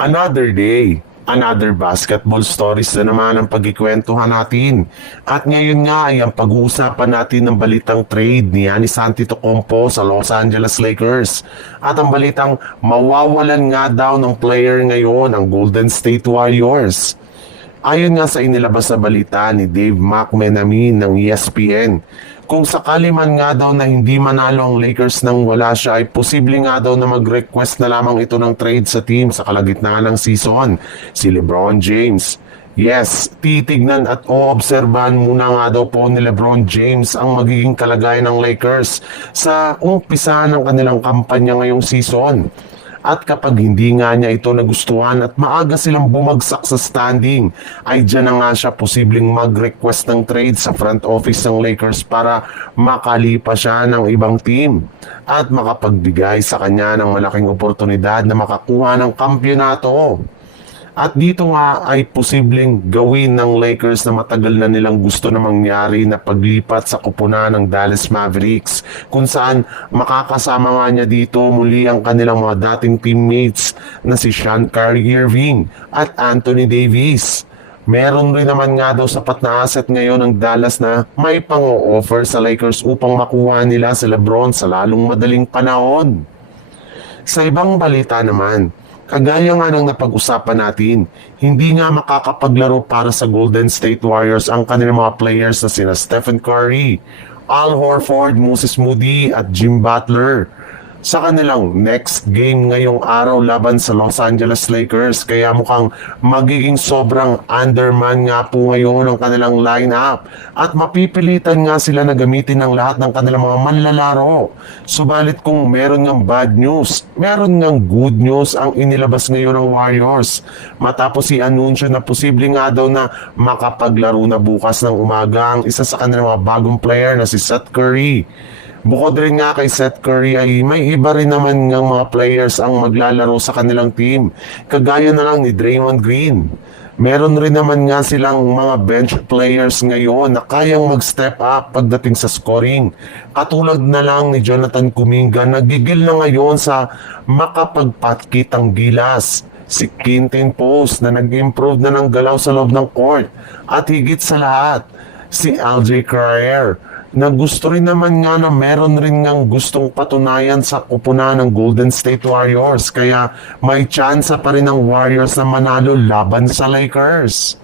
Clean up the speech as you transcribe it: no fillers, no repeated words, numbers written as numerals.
Another day, another basketball stories na naman ang pagkikwentuhan natin. At ngayon nga ay ang pag-uusapan natin ng balitang trade ni Giannis Antetokounmpo sa Los Angeles Lakers. At ang balitang mawawalan nga daw ng player ngayon ang Golden State Warriors. Ayon nga sa inilabas na balita ni Dave McMenamin ng ESPN, kung sakali man nga daw na hindi manalo ang Lakers nang wala siya ay posible nga daw na mag-request na lamang ito ng trade sa team sa kalagitnaan ng season, si LeBron James. Yes, titignan at oobserbahan muna nga daw po ni LeBron James ang magiging kalagayan ng Lakers sa umpisa ng kanilang kampanya ngayong season. At kapag hindi nga niya ito nagustuhan at maaga silang bumagsak sa standing, ay dyan na nga siya posibleng mag-request ng trade sa front office ng Lakers para makalipa siya ng ibang team at makapagbigay sa kanya ng malaking oportunidad na makakuha ng kampyonato. At dito nga ay posibleng gawin ng Lakers na matagal na nilang gusto na mangyari na paglipat sa kupunan ng Dallas Mavericks, kung saan makakasama nga niya dito muli ang kanilang mga dating teammates na si Sean Irving at Anthony Davis. Meron rin naman nga daw sapat na asset ngayon ng Dallas na may pang-offer sa Lakers upang makuha nila si LeBron sa lalong madaling panahon. Sa ibang balita naman, kagaya nga ng napag-usapan natin, hindi nga makakapaglaro para sa Golden State Warriors ang kanilang mga players na sina Stephen Curry, Al Horford, Moses Moody at Jim Butler sa kanilang next game ngayong araw laban sa Los Angeles Lakers. Kaya mukhang magiging sobrang underman nga po ngayon ang kanilang lineup at mapipilitan nga sila na gamitin ng lahat ng kanilang mga manlalaro. Subalit kung meron ng bad news, meron ng good news ang inilabas ngayon ng Warriors matapos i-anunsyo na posible nga daw na makapaglaro na bukas ng umaga ang isa sa kanilang mga bagong player na si Seth Curry. Bukod rin nga kay Seth Curry ay may iba rin naman ng mga players ang maglalaro sa kanilang team. Kagaya na lang ni Draymond Green. Meron rin naman nga silang mga bench players ngayon na kayang mag-step up pagdating sa scoring. Katulad na lang ni Jonathan Kuminga na gigil na ngayon sa makapagpatkitang gilas. Si Quinton Post na nag-improve na ng galaw sa loob ng court. At higit sa lahat, si LJ Cryer na gusto rin naman nga na meron rin ngang gustong patunayan sa kupunan ng Golden State Warriors, kaya may tsansa pa rin ang Warriors na manalo laban sa Lakers.